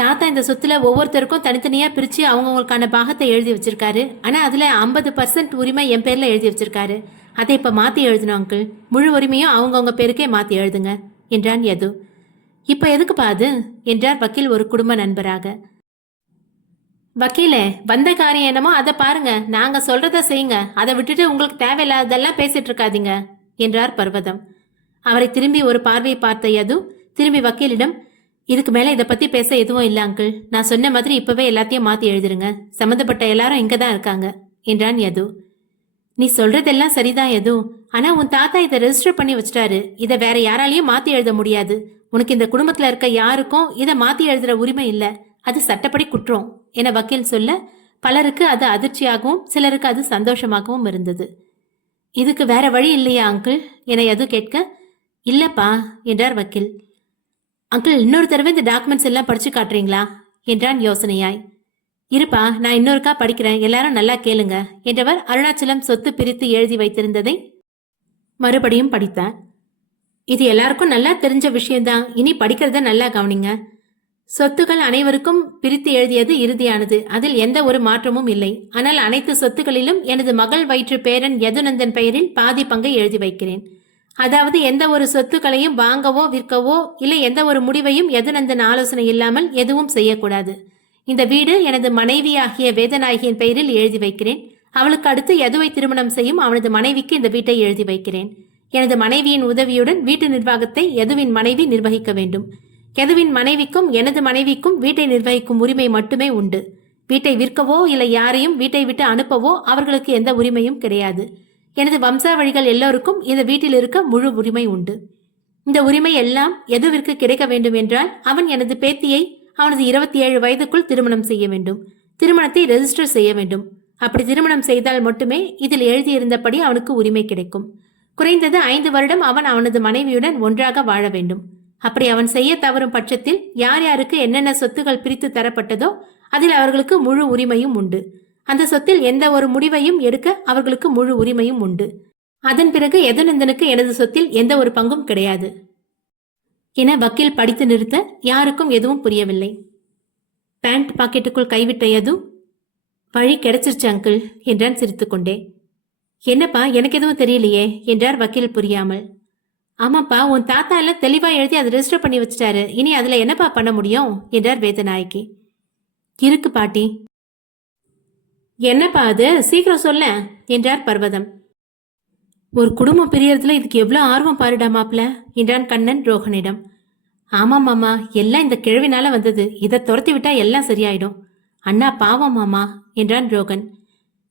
தாத்தா இந்த சொத்துல ஒவ்வொருத்தருக்கும் தனித்தனியாக பிரித்து அவங்கவுங்களுக்கான பாகத்தை எழுதி வச்சிருக்காரு. ஆனால் அதில் ஐம்பது பர்சன்ட் உரிமை என் பேரில் எழுதி வச்சிருக்காரு. அதை இப்போ மாற்றி எழுதணும் அங்கிள் முழு உரிமையும் அவங்கவுங்க பேருக்கே மாற்றி எழுதுங்க என்றான் யது. இப்போ எதுக்குப்பா அது என்றார் வக்கீல் ஒரு குடும்ப நண்பராக. வக்கீலே வந்த காரியம் என்னமோ அதை பாருங்க. நாங்கள் சொல்றத செய்யுங்க. அதை விட்டுட்டு உங்களுக்கு தேவையில்லாததெல்லாம் பேசிட்டு இருக்காதீங்க என்றார் பர்வதம். அவரை திரும்பி ஒரு பார்வையை பார்த்த யது திரும்பி வக்கீலிடம் இதுக்கு மேல இதை பத்தி பேச எதுவும் இல்ல அங்கிள் நான் சொன்ன மாதிரி இப்பவே எல்லாத்தையும் மாத்தி எழுதிருங்க. சம்மந்தப்பட்ட எல்லாரும் இங்க தான் இருக்காங்க என்றான் யது. நீ சொல்றதெல்லாம் சரிதான் யது. ஆனா உன் தாத்தா இதை ரெஜிஸ்டர் பண்ணி வச்சிட்டாரு. இதை வேற யாராலையும் மாத்தி எழுத முடியாது. உனக்கு இந்த குடும்பத்துல இருக்க யாருக்கும் இதை மாத்தி எழுதுற உரிமை இல்ல. அது சட்டப்படி குற்றம் என வக்கீல் சொல்ல பலருக்கு அது அதிர்ச்சியாகவும் சிலருக்கு அது சந்தோஷமாகவும் இருந்தது. இதுக்கு வேற வழி இல்லையா அங்கிள் என எது கேட்க இல்லப்பா என்றார் வக்கீல். அங்கிள் இன்னொரு தடவை இந்த டாக்குமெண்ட்ஸ் எல்லாம் படிச்சு காட்டுறீங்களா? என்றான் யோசனையாய். இருப்பா நான் இன்னொருக்கா படிக்கிறேன் எல்லாரும் நல்லா கேளுங்க என்றவர் அருணாச்சலம் சொத்து பிரித்து எழுதி வைத்திருந்ததை மறுபடியும் படித்தார். இது எல்லாருக்கும் நல்லா தெரிஞ்ச விஷயம்தான் இனி படிக்கிறத நல்லா கவனிங்க. சொத்துக்கள் அனைவருக்கும் பிரித்து எழுதியது இறுதியானது அதில் எந்த ஒரு மாற்றமும் இல்லை. ஆனால் அனைத்து சொத்துக்களிலும் எனது மகள் வயிற்று பேரன் யதுநந்தன் பெயரில் பாதி பங்கை எழுதி வைக்கிறேன். அதாவது எந்த ஒரு சொத்துக்களையும் வாங்கவோ விற்கவோ இல்லை எந்த ஒரு முடிவையும் யதுநந்தன் ஆலோசனை இல்லாமல் எதுவும் செய்யக்கூடாது. இந்த வீடு எனது மனைவியாகிய வேதநாயகியின் பெயரில் எழுதி வைக்கிறேன். அவளுக்கு அடுத்து எதுவை திருமணம் செய்யும் அவனது மனைவிக்கு இந்த வீட்டை எழுதி வைக்கிறேன். எனது மனைவியின் உதவியுடன் வீட்டு நிர்வாகத்தை எதுவின் மனைவி நிர்வகிக்க வேண்டும். எதுவின் மனைவிக்கும் எனது மனைவிக்கும் வீட்டை நிர்வகிக்கும் உரிமை மட்டுமே உண்டு. வீட்டை விற்கவோ இல்லை யாரையும் வீட்டை விட்டு அனுப்பவோ அவர்களுக்கு எந்த உரிமையும் கிடையாது. எனது வம்சாவழிகள் எல்லோருக்கும் இந்த வீட்டில் இருக்க முழு உரிமை உண்டு. இந்த உரிமை எல்லாம் எதுவிற்கு கிடைக்க வேண்டும் என்றால் அவன் எனது பேத்தியை அவனது இருபத்தி ஏழு வயதுக்குள் திருமணம் செய்ய வேண்டும். திருமணத்தை ரெஜிஸ்டர் செய்ய வேண்டும். அப்படி திருமணம் செய்தால் மட்டுமே இதில் எழுதியிருந்தபடி அவனுக்கு உரிமை கிடைக்கும். குறைந்தது ஐந்து வருடம் அவன் அவனது மனைவியுடன் ஒன்றாக வாழ வேண்டும். அப்படி அவன் செய்ய தவறும் பட்சத்தில் யார் யாருக்கு என்னென்ன சொத்துகள் பிரித்து தரப்பட்டதோ அதில் அவர்களுக்கு முழு உரிமையும் உண்டு. அந்த சொத்தில் எந்த ஒரு முடிவையும் எடுக்க அவர்களுக்கு முழு உரிமையும் உண்டு. அதன் பிறகு எதனந்தனுக்கு எனது சொத்தில் எந்த ஒரு பங்கும் கிடையாது. என வக்கீல் படித்து நிறுத்த யாருக்கும் எதுவும் புரியவில்லை. பேண்ட் பாக்கெட்டுக்குள் கைவிட்ட எது வழி கிடைச்சிருச்சு அங்கிள் என்றான் சிரித்துக்கொண்டே. என்னப்பா எனக்கு எதுவும் தெரியலையே என்றார் வக்கீல் புரியாமல். ஆமாப்பா உன் தாத்தா எல்லாம் தெளிவா எழுதி அதை ரெஜிஸ்டர் பண்ணி வச்சிட்டாரு. இனி அதுல என்னப்பா பண்ண முடியும்? என்றார் வேதநாயகி. இருக்கு பாட்டி. என்னப்பா அது? சீக்கிரம் சொல்ல என்றார் பர்வதம். ஒரு குடும்பம் பிரியறதுல இதுக்கு எவ்வளோ ஆர்வம் பாருடா மாப்ள என்றான் கண்ணன் ரோஹனிடம் ஆமாம் மாமா எல்லாம் இந்த கிழவினால வந்தது. இதை துரத்தி விட்டா எல்லாம் சரியாயிடும். அண்ணா பாவம் மாமா என்றான் ரோகன்.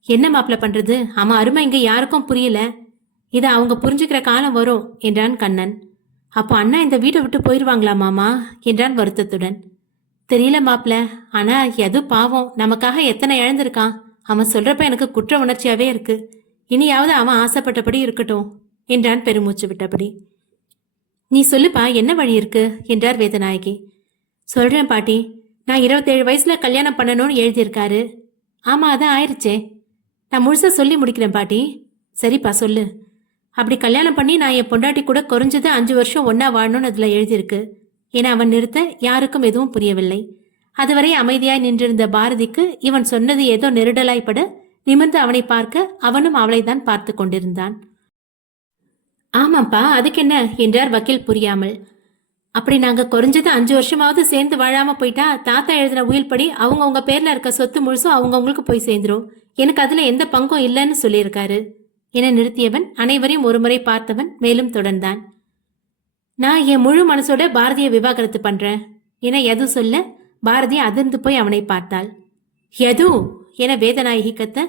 என்ன மாப்ள பண்றது? அவன் அருமை இங்க யாருக்கும் புரியல. இதை அவங்க புரிஞ்சுக்கிற காலம் வரும் என்றான் கண்ணன். அப்போ அண்ணா இந்த வீட்டை விட்டு போயிடுவாங்களா மாமா என்றான் வருத்தத்துடன். தெரியல மாப்ள ஆனா எது பாவம்? நமக்காக எத்தனை இழந்திருக்கான்? அவன் சொல்றப்ப எனக்கு குற்ற உணர்ச்சியாவே இருக்கு. இனியாவது அவன் ஆசைப்பட்டபடி இருக்கட்டும் என்றான் பெருமூச்சு விட்டபடி. நீ சொல்லுப்பா என்ன வழி இருக்கு? என்றார் வேதநாயகி. சொல்றேன் பாட்டி நான் இருபத்தேழு வயசுல கல்யாணம் பண்ணணும்னு எழுதியிருக்காரு. ஆமா அதான் ஆயிடுச்சே நான் முழுசா சொல்லி முடிக்கிறேன் பாட்டி. சரிப்பா சொல்லு. அப்படி கல்யாணம் பண்ணி நான் என் பொண்டாட்டி கூட குறைஞ்சது அஞ்சு வருஷம் ஒன்னா வாழணும்னு அதுல எழுதியிருக்கு. என அவன் நிறுத்த யாருக்கும் எதுவும் புரியவில்லை. அதுவரை அமைதியாய் நின்றிருந்த பாரதிக்கு இவன் சொன்னது ஏதோ நெருடலாய்ப்பட. நிமிர்ந்து அவனை பார்க்க அவனும் அவளைதான் பார்த்து கொண்டிருந்தான். ஆமாப்பா அதுக்கு என்ன என்றார் வக்கீல் புரியாமல். அப்படி நாங்க குறைஞ்சது அஞ்சு வருஷமாவது சேர்ந்து வாழாம போயிட்டா தாத்தா எழுதின உயில் படி அவங்க உங்க பேர்ல இருக்க சொத்து முழுசும் அவங்கவுங்களுக்கு போய் சேர்ந்துரும். எனக்கு அதுல எந்த பங்கும் இல்லைன்னு சொல்லியிருக்காரு. என நிறுத்தியவன் அனைவரையும் ஒருமுறை பார்த்தவன் மேலும் தொடர்ந்தான். நான் என் முழு மனசோட பாரதிய விவாகரத்து பண்றேன். என எது சொல்ல பாரதி அதிர்ந்து போய் அவனை பார்த்தாள். எது? என வேதநாயகி கத்த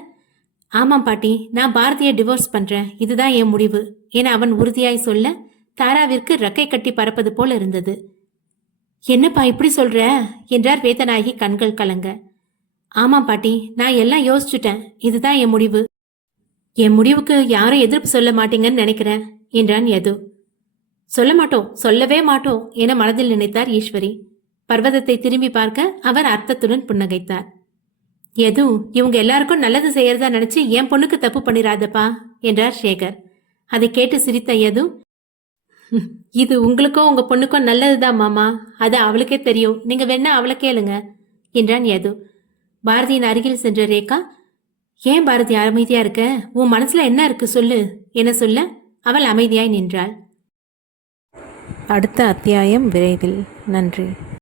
ஆமாம் பாட்டி நான் பாரதியை டிவோர்ஸ் பண்றேன். இதுதான் என் முடிவு என அவன் உறுதியாய் சொல்ல தாராவிற்கு ரக்கை கட்டி பறப்பது போல இருந்தது. என்னப்பா இப்படி சொல்ற? என்றார் வேதநாயகி கண்கள் கலங்க. ஆமாம் பாட்டி நான் எல்லாம் யோசிச்சுட்டேன். இதுதான் என் முடிவு. என் முடிவுக்கு யாரும் எதிர்ப்பு சொல்ல மாட்டீங்கன்னு நினைக்கிறேன் என்றான் யது. சொல்ல மாட்டோம் சொல்லவே மாட்டோம் என மனதில் நினைத்தார் ஈஸ்வரி. பர்வதத்தை திரும்பி பார்க்க அவர் அர்த்தத்துடன் புன்னகைத்தார். எதுவும் இவங்க எல்லாருக்கும் நல்லது செய்யறதா நினைச்சு என் பொண்ணுக்கு தப்பு பண்ணிராதப்பா என்றார் சேகர். அதை கேட்டு சிரித்த எது இது உங்களுக்கும் உங்க பொண்ணுக்கும் நல்லதுதான் மாமா அது அவளுக்கே தெரியும். நீங்க வேணா அவளை கேளுங்க என்றான் யது. பாரதியின் அருகில் சென்ற ரேகா ஏன் பாரதி அமைதியா இருக்க? உன் மனசுல என்ன இருக்கு சொல்லு என சொல்ல அவள் அமைதியாய் நின்றாள். அடுத்த அத்தியாயம் விரைவில். நன்றி.